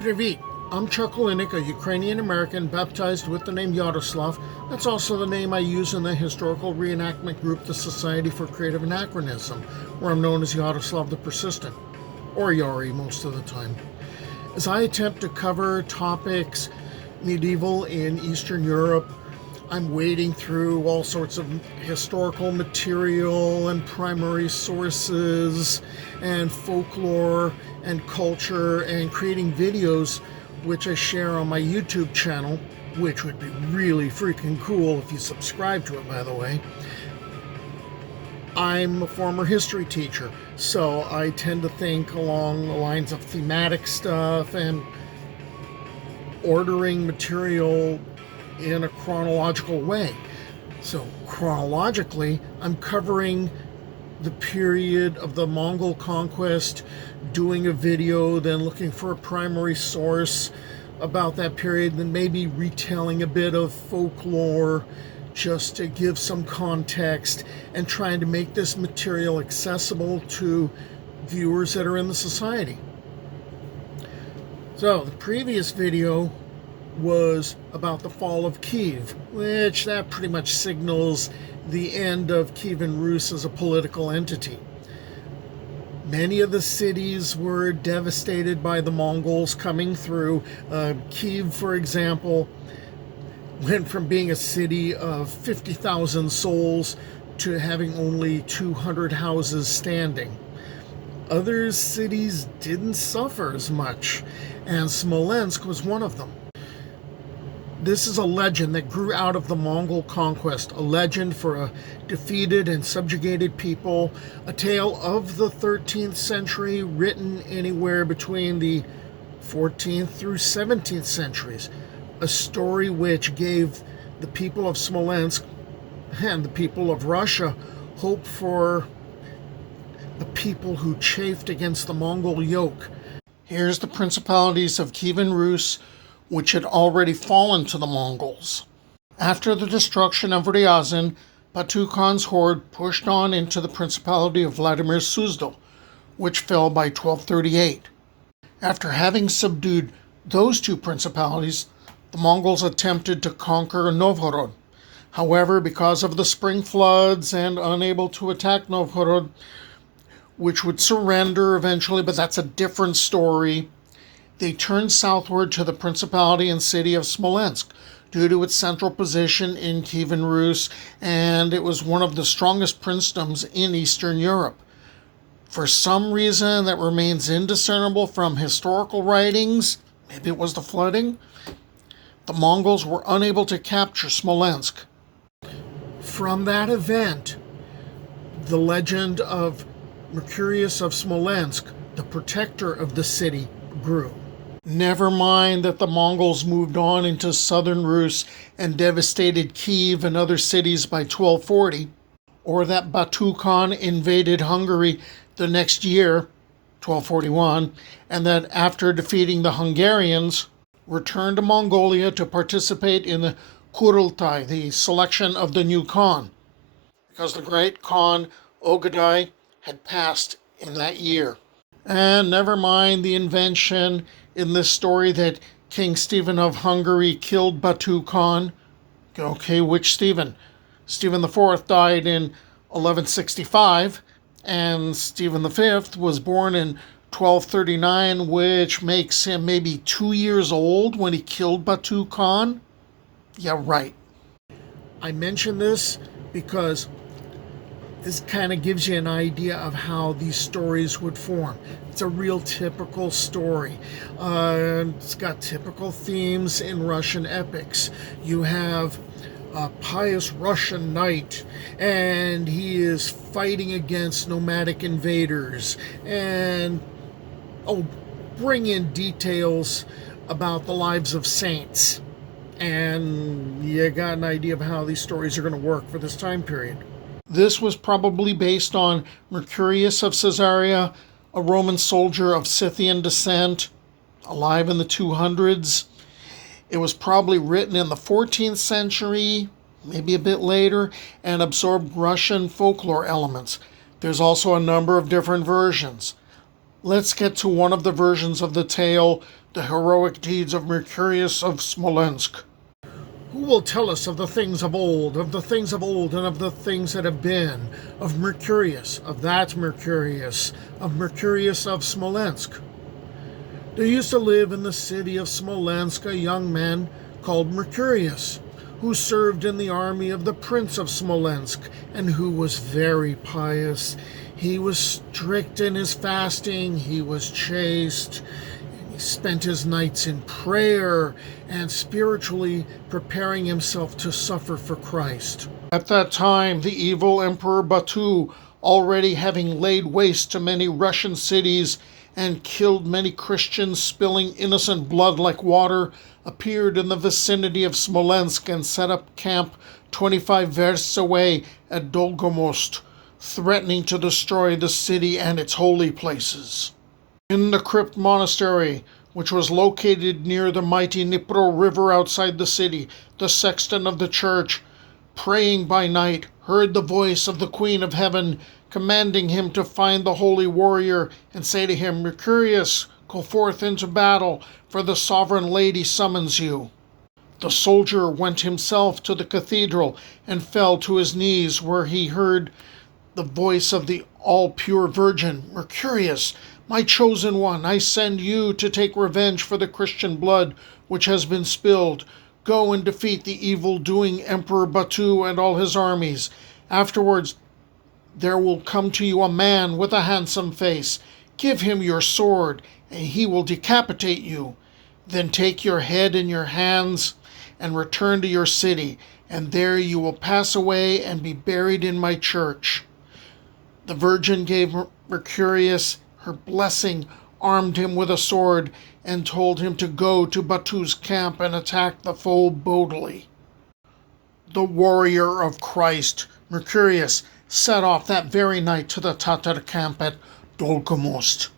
Привit! I'm Chuck Olinik, a Ukrainian-American baptized with the name Yaroslav. That's also the name I use in the historical reenactment group, the Society for Creative Anachronism, where I'm known as Yaroslav the Persistent, or Yari most of the time. As I attempt to cover topics medieval in Eastern Europe, I'm wading through all sorts of historical material and primary sources and folklore and culture and creating videos which I share on my YouTube channel, which would be really freaking cool if you subscribe to it, by the way. I'm a former history teacher, so I tend to think along the lines of thematic stuff and ordering material in a chronological way. So chronologically, I'm covering the period of the Mongol conquest, doing a video, then looking for a primary source about that period, then maybe retelling a bit of folklore just to give some context and trying to make this material accessible to viewers that are in the society. So the previous video was about the fall of Kyiv, which that pretty much signals the end of Kyivan Rus as a political entity. Many of the cities were devastated by the Mongols coming through. Kyiv, for example, went from being a city of 50,000 souls to having only 200 houses standing. Other cities didn't suffer as much, and Smolensk was one of them. This is a legend that grew out of the Mongol conquest, a legend for a defeated and subjugated people, a tale of the 13th century written anywhere between the 14th through 17th centuries, a story which gave the people of Smolensk and the people of Russia hope for a people who chafed against the Mongol yoke. Here's the principalities of Kyivan Rus, which had already fallen to the Mongols. After the destruction of Ryazan, Batu Khan's horde pushed on into the Principality of Vladimir Suzdal, which fell by 1238. After having subdued those two principalities, the Mongols attempted to conquer Novgorod. However, because of the spring floods and unable to attack Novgorod, which would surrender eventually, but that's a different story, they turned southward to the principality and city of Smolensk due to its central position in Kyivan Rus, and it was one of the strongest princedoms in Eastern Europe. For some reason that remains indiscernible from historical writings, maybe it was the flooding, the Mongols were unable to capture Smolensk. From that event, the legend of Mercurius of Smolensk, the protector of the city, grew. Never mind that the Mongols moved on into southern Rus and devastated Kyiv and other cities by 1240, or that Batu Khan invaded Hungary the next year, 1241, and that after defeating the Hungarians, returned to Mongolia to participate in the Kurultai, the selection of the new Khan, because the great Khan Ogadai had passed in that year. And never mind the invention in this story that King Stephen of Hungary killed Batu Khan. Okay, which Stephen? Stephen IV died in 1165, and Stephen V was born in 1239, which makes him maybe 2 years old when he killed Batu Khan. Yeah, right. I mention this because this kind of gives you an idea of how these stories would form. It's a real typical story. It's got typical themes in Russian epics. You have a pious Russian knight, and he is fighting against nomadic invaders. And, bring in details about the lives of saints. And you got an idea of how these stories are going to work for this time period. This was probably based on Mercurius of Caesarea, a Roman soldier of Scythian descent, alive in the 200s. It was probably written in the 14th century, maybe a bit later, and absorbed Russian folklore elements. There's also a number of different versions. Let's get to one of the versions of the tale, the heroic deeds of Mercurius of Smolensk. Who will tell us of the things of old, and of the things that have been, of Mercurius, of Mercurius of Smolensk? There used to live in the city of Smolensk a young man called Mercurius, who served in the army of the Prince of Smolensk, and who was very pious. He was strict in his fasting, he was chaste, he spent his nights in prayer and spiritually preparing himself to suffer for Christ. At that time, the evil Emperor Batu, already having laid waste to many Russian cities and killed many Christians, spilling innocent blood like water, appeared in the vicinity of Smolensk and set up camp 25 versts away at Dolgomost, threatening to destroy the city and its holy places. In the crypt monastery, which was located near the mighty Dnipro River outside the city, the sexton of the church, praying by night, heard the voice of the Queen of Heaven, commanding him to find the holy warrior and say to him, "Mercurius, go forth into battle, for the sovereign lady summons you." The soldier went himself to the cathedral and fell to his knees, where he heard the voice of the all-pure Virgin. "Mercurius, my chosen one, I send you to take revenge for the Christian blood which has been spilled. Go and defeat the evil-doing Emperor Batu and all his armies. Afterwards there will come to you a man with a handsome face. Give him your sword, and he will decapitate you. Then take your head in your hands and return to your city, and there you will pass away and be buried in my church." The Virgin gave Mercurius her blessing, armed him with a sword, and told him to go to Batu's camp and attack the foe boldly. The warrior of Christ, Mercurius, set off that very night to the Tatar camp at Dolgomost.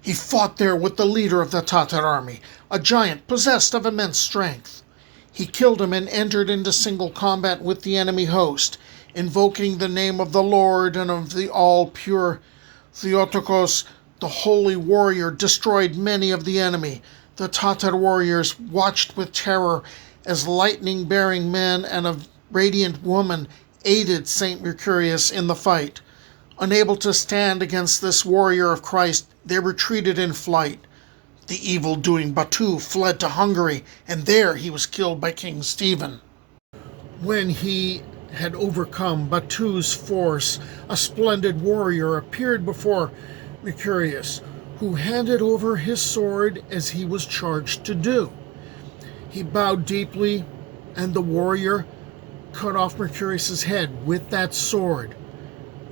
He fought there with the leader of the Tatar army, a giant possessed of immense strength. He killed him and entered into single combat with the enemy host, invoking the name of the Lord and of the all-pure Theotokos. The holy warrior destroyed many of the enemy. The Tatar warriors watched with terror as lightning-bearing men and a radiant woman aided Saint Mercurius in the fight. Unable to stand against this warrior of Christ, they retreated in flight. The evil-doing Batu fled to Hungary, and there he was killed by King Stephen. When he had overcome Batu's force, a splendid warrior appeared before Mercurius, who handed over his sword as he was charged to do. He bowed deeply, and the warrior cut off Mercurius's head with that sword.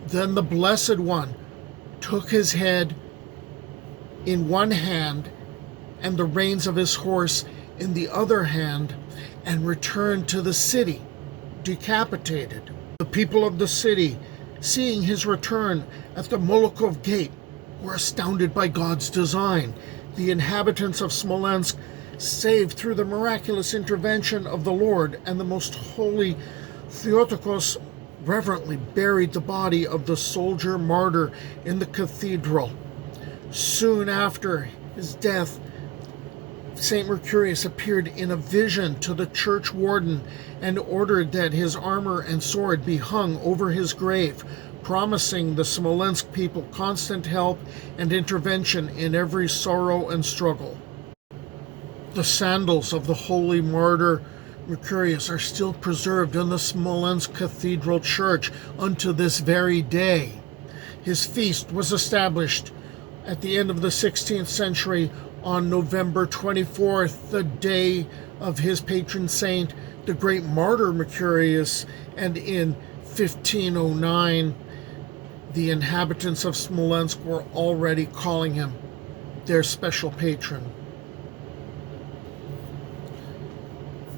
Then the Blessed One took his head in one hand and the reins of his horse in the other hand and returned to the city, decapitated. The people of the city, seeing his return at the Molokov gate, were astounded by God's design. The inhabitants of Smolensk, saved through the miraculous intervention of the Lord and the most holy Theotokos, reverently buried the body of the soldier martyr in the cathedral. Soon after his death, St. Mercurius appeared in a vision to the church warden and ordered that his armor and sword be hung over his grave, promising the Smolensk people constant help and intervention in every sorrow and struggle. The sandals of the holy martyr Mercurius are still preserved in the Smolensk Cathedral Church unto this very day. His feast was established at the end of the 16th century on November 24th, the day of his patron saint, the great martyr Mercurius, and in 1509, the inhabitants of Smolensk were already calling him their special patron.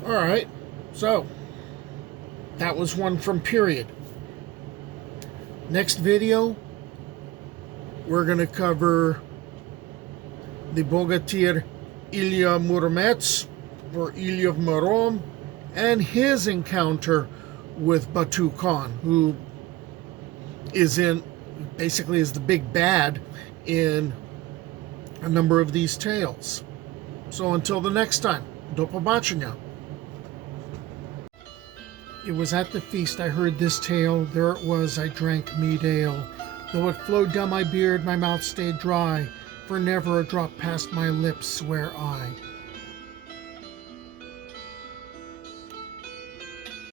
All right, so that was one from Period. Next video, we're going to cover the bogatyr Ilya Muromets, or Ilya Murom, and his encounter with Batu Khan, who basically is the big bad in a number of these tales. So until the next time, do побачення. It was at the feast I heard this tale, there it was I drank mead ale. Though it flowed down my beard, my mouth stayed dry, for never a drop passed my lips, swear I.